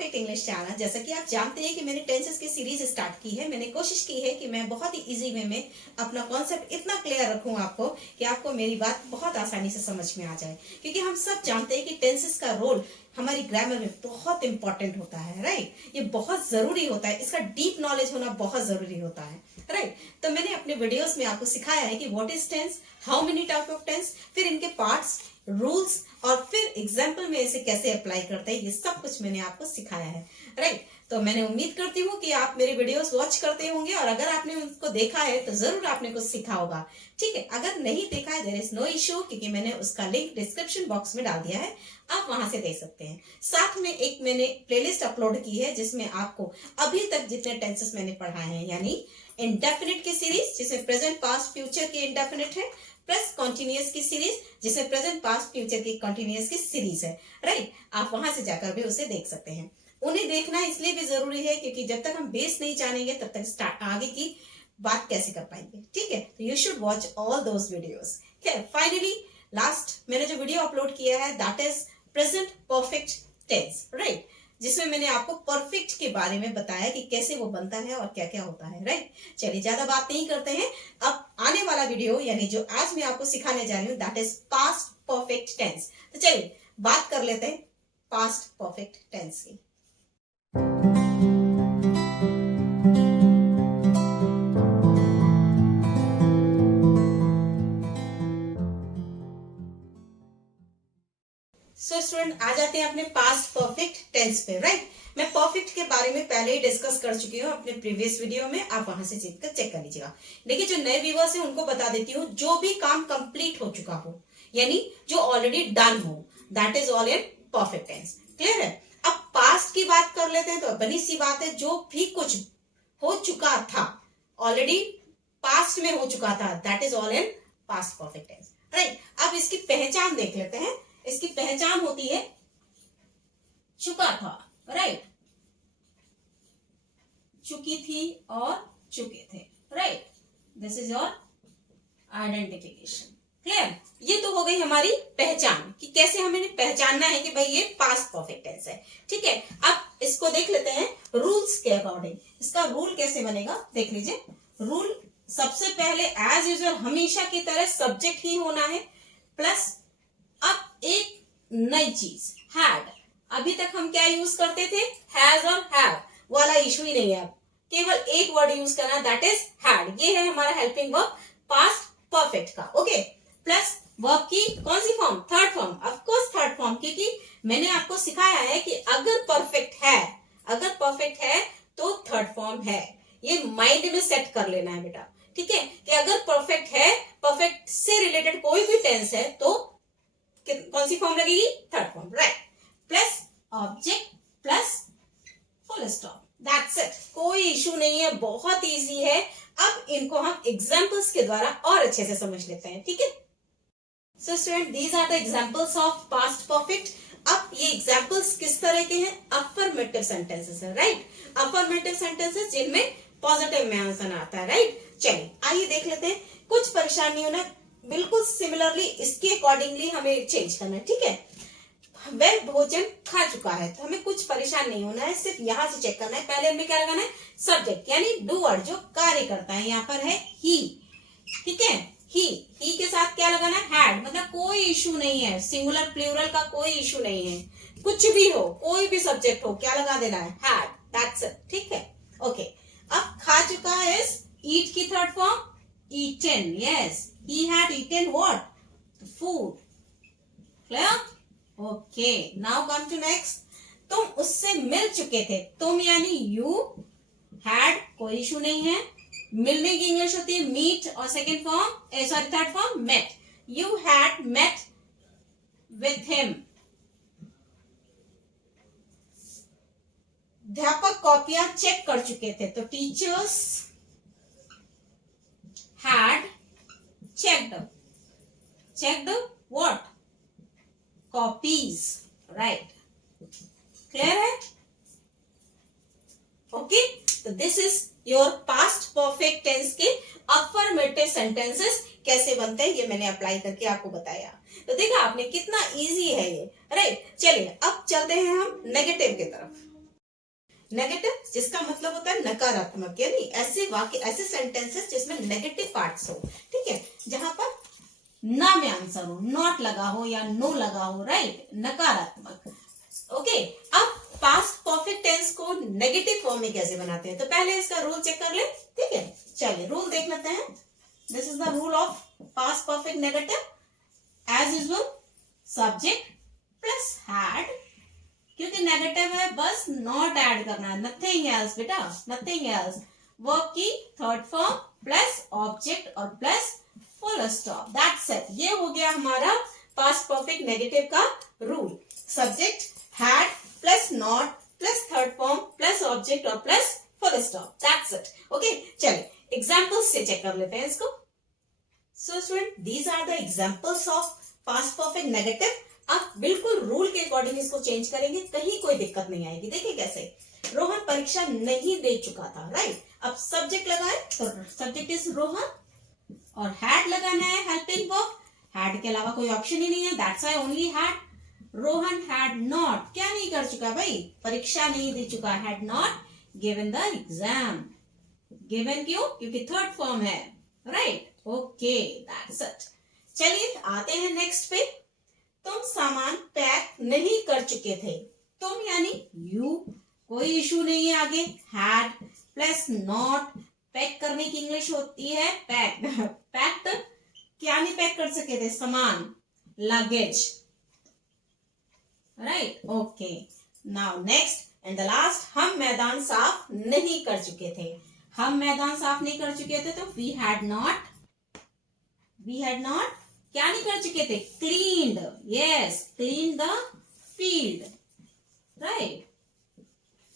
Perfect English channel. जैसा कि आप जानते हैं कि मैंने टेंसेस की सीरीज स्टार्ट की है। मैंने कोशिश की है कि मैं बहुत ही इजी वे में अपना कॉन्सेप्ट इतना क्लियर रखूं आपको कि आपको मेरी बात बहुत आसानी से समझ में आ जाए, क्योंकि हम सब जानते हैं कि टेंसेस का रोल हमारी ग्रामर में बहुत इंपॉर्टेंट होता है। राइट, ये बहुत जरूरी होता है, इसका डीप नॉलेज होना बहुत जरूरी होता है। राइट, तो मैंने अपने वीडियोस में आपको सिखाया है कि what is tense, how many type of tense, फिर इनके पार्ट्स, रूल्स और फिर एग्जाम्पल में इसे कैसे अप्लाई करते हैं, ये सब कुछ मैंने आपको सिखाया है। राइट, तो मैंने उम्मीद करती हूँ कि आप मेरे वीडियोस वॉच करते होंगे और अगर आपने उनको देखा है तो जरूर आपने कुछ सीखा होगा। ठीक है, अगर नहीं देखा है देयर इज नो इश्यू, क्योंकि मैंने उसका लिंक डिस्क्रिप्शन बॉक्स में डाल दिया है, आप वहां से देख सकते हैं। साथ में एक मैंने प्लेलिस्ट अपलोड की है जिसमें आपको अभी तक जितने टेंसेस मैंने पढ़ाए हैं, यानी इंडेफिनिट की सीरीज जिसमें प्रेजेंट पास्ट फ्यूचर की इंडेफिनिट है, प्लस कॉन्टिन्यूअस की सीरीज जिसमें प्रेजेंट पास्ट फ्यूचर की कॉन्टिन्यूअस की सीरीज है। राइट, आप वहां से जाकर भी उसे देख सकते हैं। उन्हें देखना इसलिए भी जरूरी है क्योंकि जब तक हम बेस नहीं जानेंगे तब तक आगे की बात कैसे कर पाएंगे। ठीक है, तो you should watch all those videos. Finally last मैंने जो वीडियो अपलोड किया है that is present perfect tense. Right, जिसमें मैंने आपको परफेक्ट के बारे में बताया कि कैसे वो बनता है और क्या क्या होता है। राइट, चलिए ज्यादा बात नहीं करते हैं। अब आने वाला वीडियो यानी जो आज मैं आपको सिखाने जा रही हूँ that is past perfect tense. तो चलिए बात कर लेते हैं पास्ट परफेक्ट टेंस की। सो स्टूडेंट, आ जाते हैं अपने पास्ट परफेक्ट टेंस पे। राइट, मैं परफेक्ट के बारे में पहले ही डिस्कस कर चुकी हूँ अपने प्रीवियस वीडियो में, आप वहां से चेक कर लीजिएगा। देखिए, जो नए व्यूअर्स हैं उनको बता देती हूँ, जो भी काम कंप्लीट हो चुका हो यानी जो ऑलरेडी डन हो that is all in perfect tense. Clear है? अब पास्ट की बात कर लेते हैं तो बनी सी बात है, जो भी कुछ हो चुका था ऑलरेडी पास्ट में हो चुका था that is all in past perfect tense. Right, अब इसकी पहचान देख लेते हैं। इसकी पहचान होती है चुका था। राइट, चुकी थी और चुके थे। Right, this is your identification. Clear? ये तो हो गई हमारी पहचान कि कैसे हमें पहचानना है कि भाई ये पास्ट परफेक्ट टेंस है। ठीक है, अब इसको देख लेते हैं रूल्स के अकॉर्डिंग। इसका रूल कैसे बनेगा देख लीजिए। रूल सबसे पहले एज यूजुअल हमेशा की तरह सब्जेक्ट ही होना है, प्लस अब एक नई चीज हैड। अभी तक हम क्या यूज करते थे, हैज और हैव वाला इशू ही नहीं है। अब केवल एक वर्ड यूज करना दैट इज हैड। ये है हमारा हेल्पिंग वर्ब पास्ट परफेक्ट का। ओके, प्लस वर्ब की कौन सी form, third form. Of course third form, क्योंकि मैंने आपको सिखाया है कि अगर परफेक्ट है तो थर्ड फॉर्म है। ये माइंड में सेट कर लेना है बेटा। ठीक है, कि अगर परफेक्ट है, परफेक्ट से रिलेटेड कोई भी टेंस है तो कौन सी फॉर्म लगेगी, third form. Right, plus object plus full stop, that's it. कोई इशू नहीं है, बहुत इजी है। अब इनको हम एग्जांपल्स के द्वारा और अच्छे से समझ लेते हैं। ठीक है, so student, these are the examples of past perfect. अब ये एग्जांपल्स किस तरह के हैं, अफर्मेटिव सेंटेंसेस है। राइट, अफर्मेटिव सेंटेंसेस जिनमें पॉजिटिव में आंसर आता है। राइट, चलिए आइए देख लेते हैं। कुछ परेशानी होना, बिल्कुल सिमिलरली इसके अकॉर्डिंगली हमें चेंज करना है। ठीक है, वह भोजन खा चुका है तो हमें कुछ परेशान नहीं होना है, सिर्फ यहां से चेक करना है। पहले हमें क्या लगाना है, सब्जेक्ट यानी डूअर जो कार्य करता है। यहाँ पर है ही। ठीक है, ही के साथ क्या लगाना है, हैड। मतलब कोई इशू नहीं है, सिंगुलर प्लूरल का कोई इशू नहीं है। कुछ भी हो, कोई भी सब्जेक्ट हो, क्या लगा देना है, हैड, दैट्स इट। ठीक है, ओके। अब खा चुका है, ईट की third form eaten. Yes, he had eaten what, food. Clear? Okay, now come to next. तुम उससे मिल चुके थे। तुम यानी you had, कोई इशू नहीं है। मिलने की इंग्लिश होती है meet और second form sorry third form met. You had met with him. अध्यापक कॉपियां चेक कर चुके थे तो teachers had checked what, copies. Right, clear है? Okay, तो this is your past perfect tense के affirmative sentences कैसे बनते हैं, ये मैंने अप्लाई करके आपको बताया। तो देखा आपने कितना इजी है ये। राइट, चलिए अब चलते हैं हम नेगेटिव की तरफ। नेगेटिव जिसका मतलब होता है नकारात्मक, यानी ऐसे वाक्य, ऐसे सेंटेंसेस जिसमें नेगेटिव पार्ट्स हो, ठीक है, जहां पर ना में आंसर हो, नॉट लगा हो या नो लगा हो, राइट, नकारात्मक। ओके, अब पास्ट परफेक्ट टेंस को नेगेटिव फॉर्म में कैसे बनाते हैं, तो पहले इसका रूल चेक कर ले, ठीक है, चलिए रूल देख लेते हैं। This is the rule of past perfect negative. As usual subject plus had, क्योंकि नेगेटिव है बस नॉट ऐड करना है, नथिंग एल्स बेटा, नथिंग एल्स। वर्ब की थर्ड फॉर्म प्लस ऑब्जेक्ट और plus full stop, that's it. ये हो गया हमारा पास्ट परफेक्ट नेगेटिव का rule. Subject had plus not plus third form plus object और plus full stop, that's it. Okay, चलिए examples से चेक कर लेते हैं इसको। So student, these are the examples of past perfect negative. अब बिल्कुल रूल के अकॉर्डिंग इसको चेंज करेंगे, कहीं कोई दिक्कत नहीं आएगी। देखिए कैसे, रोहन परीक्षा नहीं दे चुका था, राइट। अब सब्जेक्ट लगाए तो सब्जेक्ट इज रोहन और हैड लगाना है हेल्पिंग वर्ब, हैड के अलावा कोई ऑप्शन ही नहीं है, that's why only had. Rohan had not, क्या नहीं कर चुका भाई, परीक्षा नहीं दे चुका, had not given the exam. Given क्यों, क्योंकि थर्ड फॉर्म है, राइट। Okay, that's it. चलिए आते हैं नेक्स्ट पे। तुम सामान पैक नहीं कर चुके थे, तुम यानी यू, कोई इशू नहीं है आगे, हैड प्लस नॉट, पैक करने की इंग्लिश होती है पैक, पैक्ड, क्या नहीं पैक कर सके थे, सामान, luggage, right. Okay, now next and the last, हम मैदान साफ नहीं कर चुके थे, हम मैदान साफ नहीं कर चुके थे, तो वी हैड नॉट क्या नहीं कर चुके थे, cleaned, yes, clean the field, right,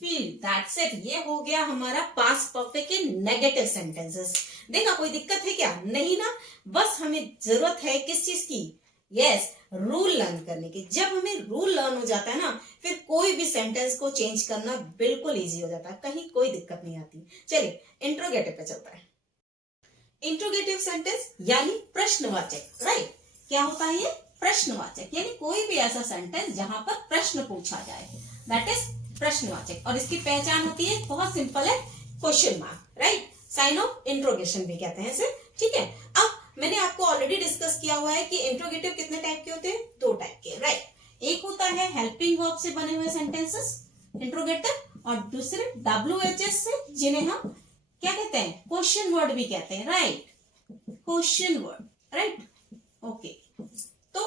field, that's it. ये हो गया हमारा पास्ट परफेक्ट के नेगेटिव सेंटेंसेस। देखा कोई दिक्कत है क्या, नहीं ना, बस हमें जरूरत है किस चीज की, यस, रूल लर्न करने की। जब हमें रूल लर्न हो जाता है ना, फिर कोई भी सेंटेंस को चेंज करना बिल्कुल इजी हो जाता है, कहीं कोई दिक्कत नहीं आती। चलिए इंट्रोगेटिव पे चलता है। इंट्रोगेटिव सेंटेंस यानी प्रश्नवाचक, राइट। क्या होता है ये, प्रश्नवाचक, यानी कोई भी ऐसा सेंटेंस जहां पर प्रश्न पूछा जाए, दैट इज प्रश्नवाचक। और इसकी पहचान होती है, बहुत सिंपल है, question mark, right, sign of interrogation भी कहते हैं इसे, ठीक है। अब मैंने आपको ऑलरेडी डिस्कस किया हुआ है कि इंट्रोगेटिव कितने टाइप के होते हैं, दो टाइप के, राइट। एक होता है हेल्पिंग वर्ब से बने हुए सेंटेंसेस इंट्रोगेटिव, और दूसरे WHS से, जिन्हें हम क्या कहते हैं, क्वेश्चन वर्ड भी कहते हैं, right, question word, right. Okay, तो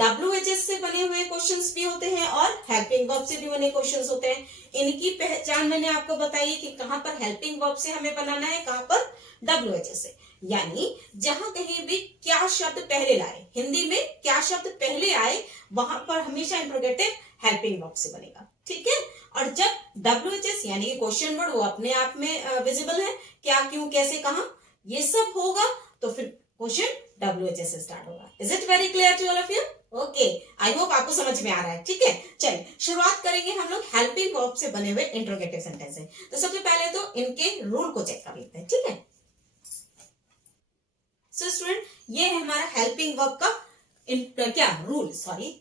WHS से बने हुए क्वेश्चंस भी होते हैं और हेल्पिंग वर्ब से भी बने क्वेश्चंस होते हैं। इनकी पहचान मैंने आपको बताई कि कहां पर हेल्पिंग वर्ब से हमें बनाना है, कहां पर WHS से, यानी जहां कहीं भी क्या शब्द पहले लाए, हिंदी में क्या शब्द पहले आए, वहां पर हमेशा इंट्रोगेटिव हेल्पिंग वर्ब से बनेगा, ठीक है। और जब WHS यानी कि क्वेश्चन वर्ड, वो अपने आप में विजिबल है, क्या, क्यों, कैसे, कहां, ये सब होगा, तो फिर क्वेश्चन WHS से स्टार्ट होगा। Is it very clear to all of you? Okay, I hope आपको समझ में आ रहा है, ठीक है। चलिए शुरुआत करेंगे हम लोग हेल्पिंग वर्ब से बने हुए इंट्रोगेटिव सेंटेंस से। तो सबसे पहले तो इनके रूल को चेक कर लेते हैं, ठीक है। सो स्टूडेंट, ये है हमारा हेल्पिंग वर्ब का क्या रूल, सॉरी,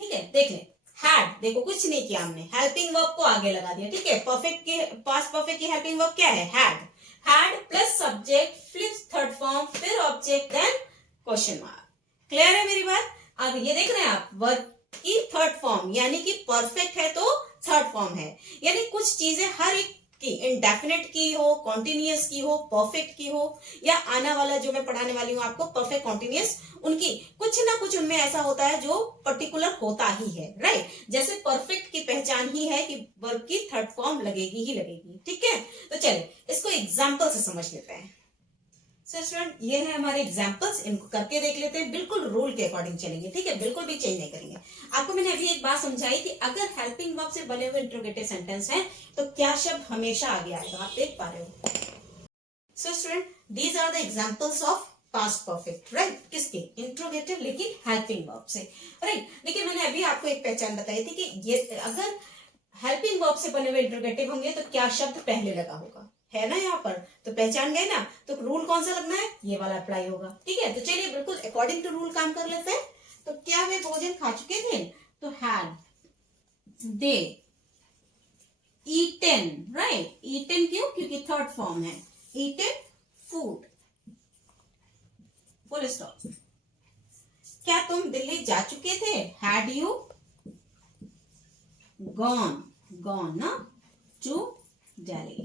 ठीक है। देख ले, हैड, देखो कुछ नहीं किया हमने, हेल्पिंग वर्ब को आगे लगा दिया, ठीक है। परफेक्ट के, पास्ट परफेक्ट की हेल्पिंग वर्ब क्या है, had plus subject plus third form फिर object then question mark. Clear है मेरी बात? अब ये देख रहे हैं आप, वर्ब की थर्ड फॉर्म, यानी कि परफेक्ट है तो थर्ड फॉर्म है, यानी कुछ चीजें हर एक की, इंडेफिनिट की हो, कॉन्टिन्यूअस की हो, परफेक्ट की हो, या आना वाला जो मैं पढ़ाने वाली हूँ आपको परफेक्ट, कॉन्टिन्यूअस, उनकी कुछ ना कुछ उनमें ऐसा होता है जो पर्टिकुलर होता ही है, राइट। जैसे परफेक्ट की पहचान ही है कि वर्ब की थर्ड फॉर्म लगेगी ही लगेगी, ठीक है। तो चलिए इसको एग्जाम्पल से समझ लेते हैं। सो स्टूडेंट, ये है हमारे एग्जाम्पल्स, इनको करके देख लेते हैं, बिल्कुल रूल के अकॉर्डिंग चलेंगे, ठीक है, बिल्कुल भी चेंज नहीं करेंगे। आपको मैंने अभी एक बात समझाई कि अगर हेल्पिंग वर्ब से बने हुए इंट्रोगेटिव सेंटेंस है तो क्या शब्द हमेशा आगे आएगा, आप देख पा रहे हो। So student, these are the examples of past perfect, right, किसके, इंट्रोगेटिव लेकिन हेल्पिंग वर्ब से, राइट। देखिए मैंने अभी आपको एक पहचान बताई थी कि ये अगर हेल्पिंग वर्ब से बने हुए इंट्रोगेटिव होंगे तो क्या शब्द पहले लगा होगा, है ना, यहाँ पर तो पहचान गए ना। तो रूल कौन सा लगना है, ये वाला अप्लाई होगा, ठीक है। तो चलिए बिल्कुल अकॉर्डिंग टू रूल काम कर लेते हैं। तो क्या वे भोजन खा चुके थे, तो had they eaten, right? Eaten क्यों? क्योंकि थर्ड फॉर्म है. Eaten food. Full stop. क्या तुम दिल्ली जा चुके थे? Had you gone ना to Delhi.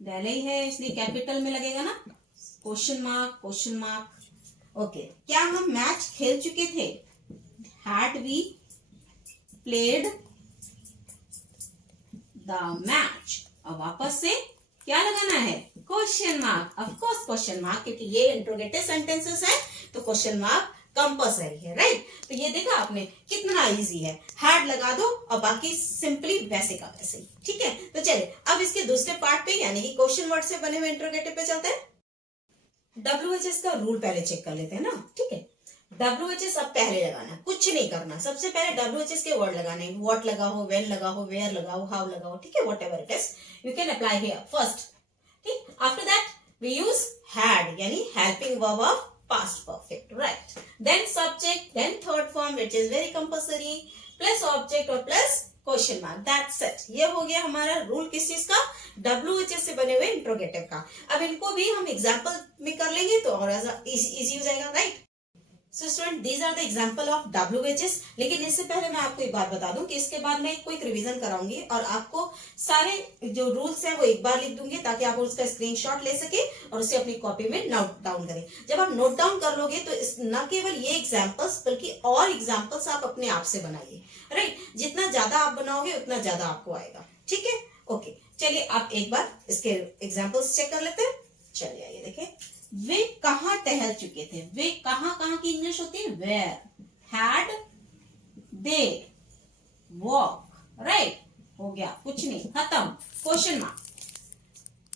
Delhi है इसलिए कैपिटल में लगेगा ना. Question mark. ओके. क्या हम मैच खेल चुके थे? Had we played the match. अब वापस से क्या लगाना है? Question mark. Of course question mark, क्योंकि ये इंट्रोगेटिव सेंटेंसेस है तो क्वेश्चन मार्क कंपल्सरी है, राइट? तो ये देखा आपने कितना इजी है. हैड लगा दो और बाकी सिंपली वैसे का वैसे ही. ठीक है, तो चलिए अब इसके दूसरे पार्ट पे यानी कि क्वेश्चन वर्ड से बने हुए इंट्रोगेटिव पे चलते हैं. WHS का रूल पहले चेक कर लेते हैं ना. ठीक है, WHS अब पहले लगाना, कुछ नहीं करना. सबसे पहले WHS के वर्ड लगाने. व्हाट लगाओ, व्हेन लगाओ, वेयर लगाओ, हाउ लगाओ. ठीक है, whatever it is you can apply here first. ठीक, after that we use had यानी helping verb of past perfect, right? Then subject, then third form which is very compulsory, plus object और plus question mark. That's it. ये हो गया हमारा rule किस चीज का? WHS से बने हुए इंट्रोगेटिव का. अब इनको भी हम एग्जाम्पल में कर लेंगे तो और इजी हो जाएगा, right? So student, these are the example of WHS. लेकिन इससे पहले मैं आपको एक बात बता दूं कि इसके बाद मैं एक क्विक रिवीजन कराऊंगी और आपको सारे जो रूल्स हैं वो एक बार लिख दूंगी ताकि आप उसका स्क्रीनशॉट ले सके और उसे अपनी कॉपी में नोट डाउन करें. जब आप नोट डाउन कर लोगे तो न केवल ये एग्जाम्पल्स बल्कि और एग्जाम्पल्स आप अपने आप से बनाइए, राइट? जितना ज्यादा आप बनाओगे उतना ज्यादा आपको आएगा. ठीक है, ओके. चलिए आप एक बार इसके एग्जाम्पल्स चेक कर लेते हैं. चलिए आइए देखें. वे कहाँ टहल चुके थे? वे कहाँ की इंग्लिश होती है? Where. Had they walk, right? हो गया, कुछ नहीं, खत्म. Question mark.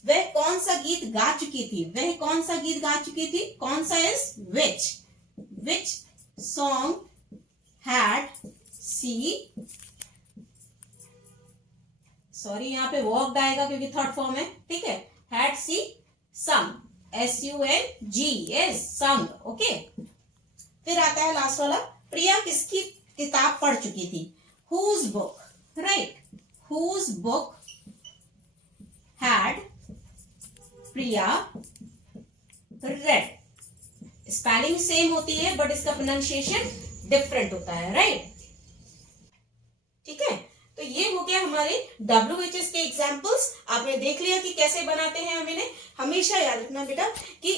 वह कौन सा गीत गा चुकी थी? वह कौन सा गीत गा चुकी थी? कौन सा is which song had she, sorry यहाँ पे वॉक आएगा क्योंकि थर्ड फॉर्म है. ठीक है, had she some, SUNG, yes, sung. Okay. फिर आता है लास्ट वाला. प्रिया किसकी किताब पढ़ चुकी थी? Whose book, right? Whose book had Priya read? Spelling same होती है बट इसका प्रोनाउंसिएशन डिफरेंट होता है, राइट? ठीक है, तो ये हो गया हमारे WHS के एग्जाम्पल्स. आपने देख लिया कि कैसे बनाते हैं हम इन्हें. हमेशा याद रखना बेटा कि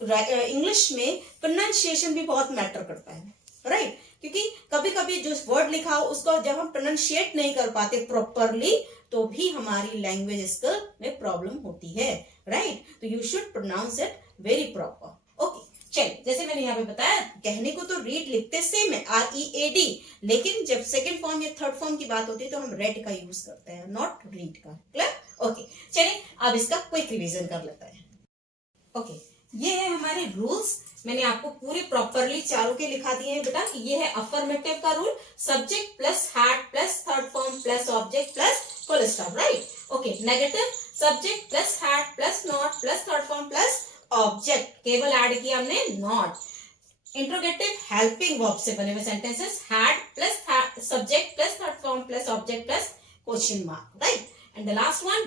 इंग्लिश में प्रोनाउंसिएशन भी बहुत मैटर करता है, राइट? क्योंकि कभी कभी जो वर्ड लिखा हो उसको जब हम प्रोनाउंशिएट नहीं कर पाते प्रॉपरली तो भी हमारी लैंग्वेज स्किल में प्रॉब्लम होती है, राइट? तो you should pronounce it very proper. Okay, चलिए जैसे मैंने यहाँ पे बताया कहने को तो रीड लिखते सेम है READ, लेकिन जब सेकंड फॉर्म या थर्ड फॉर्म की बात होती है तो हम रेड का यूज करते हैं, नॉट रीड का. क्लियर? ओके, चलिए अब इसका क्विक रिवीजन कर लेते हैं. ओके, ये है हमारे रूल्स. मैंने आपको पूरे प्रॉपरली चारों के लिखा दिए हैं बेटा कि ये है अफर्मेटिव का rule. Subject plus had plus third form plus object plus full stop, right? Okay, negative subject plus had plus not plus third form plus object, केवल ऐड किया हमने नॉट. इंट्रोगेटिव हेल्पिंग वर्ब से बने हुए sentences had plus subject plus third form plus object plus question mark, right? And the last one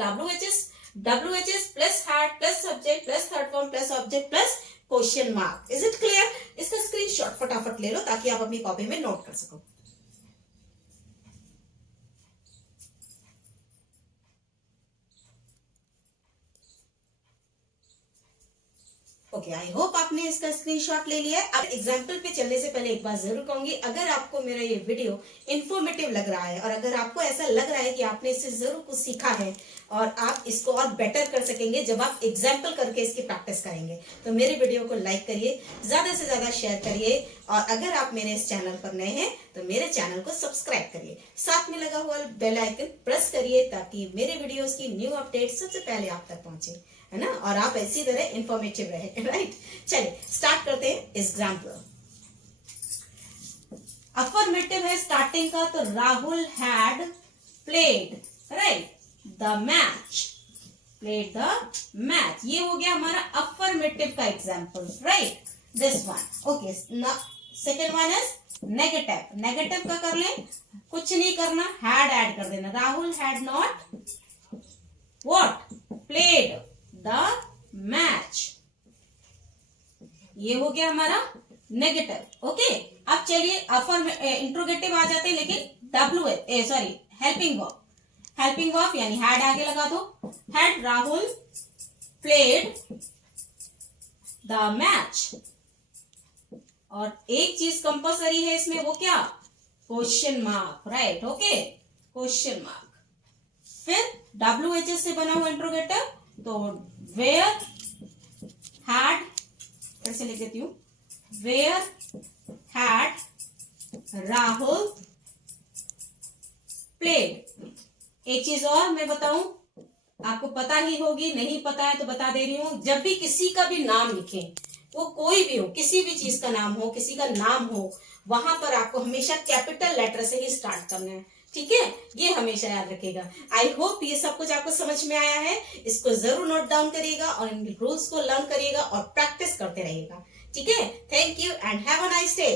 WHS plus had plus subject plus third form plus object plus question mark. Is it clear? इसका screenshot फटाफट ले लो ताकि आप अपनी copy में note कर सको. Okay, I hope आपने इसका स्क्रीनशॉट ले लिया है. अब एग्जाम्पल पे चलने से पहले एक बात जरूर कहूंगी, अगर आपको मेरा ये वीडियो इंफॉर्मेटिव लग रहा है और अगर आपको ऐसा लग रहा है कि आपने इससे जरूर कुछ सीखा है और आप इसको और बेटर कर सकेंगे जब आप एग्जाम्पल करके इसकी प्रैक्टिस करेंगे, तो मेरे वीडियो को लाइक करिए, ज्यादा से ज्यादा शेयर करिए और अगर आप मेरे इस चैनल पर नए हैं तो मेरे चैनल को सब्सक्राइब करिए. साथ में लगा हुआ बेल आइकन प्रेस करिए ताकि मेरे वीडियोस की न्यू अपडेट सबसे पहले आप तक पहुंचे, है ना? और आप इसी तरह इंफॉर्मेटिव रहे, राइट? चलिए स्टार्ट करते हैं एग्जाम्पल. अफर्मेटिव है स्टार्टिंग का, तो Rahul had played, right, the match. Played the match, ये हो गया हमारा अफर्मेटिव का example, right? This one. Okay, second one is negative. Negative का कर लें कुछ नहीं करना, हैड ऐड कर देना। Rahul had not what played the match. ये हो गया हमारा नेगेटिव। ओके, अब चलिए इंट्रोगेटिव आ जाते हैं, लेकिन sorry helping verb. Helping verb यानी हैड आगे लगा दो। Had Rahul played the match. और एक चीज कंपल्सरी है इसमें, वो क्या? Question mark, right. Okay, question mark. फिर WH से बना हुआ इंट्रोगेटिव, तो वेयर हैड, फिर से लिख देती हूं, वेयर हैड राहुल प्लेड। एक चीज और मैं बताऊं, आपको पता ही होगी, नहीं पता है तो बता दे रही हूं, जब भी किसी का भी नाम लिखें, वो कोई भी हो, किसी भी चीज का नाम हो, किसी का नाम हो, वहां पर आपको हमेशा कैपिटल लेटर से ही स्टार्ट करना है। ठीक है, ये हमेशा याद रखेगा। आई होप ये सब कुछ आपको समझ में आया है। इसको जरूर नोट डाउन करिएगा और इन रूल्स को लर्न करिएगा और प्रैक्टिस करते रहिएगा। ठीक है, thank you and have a nice day.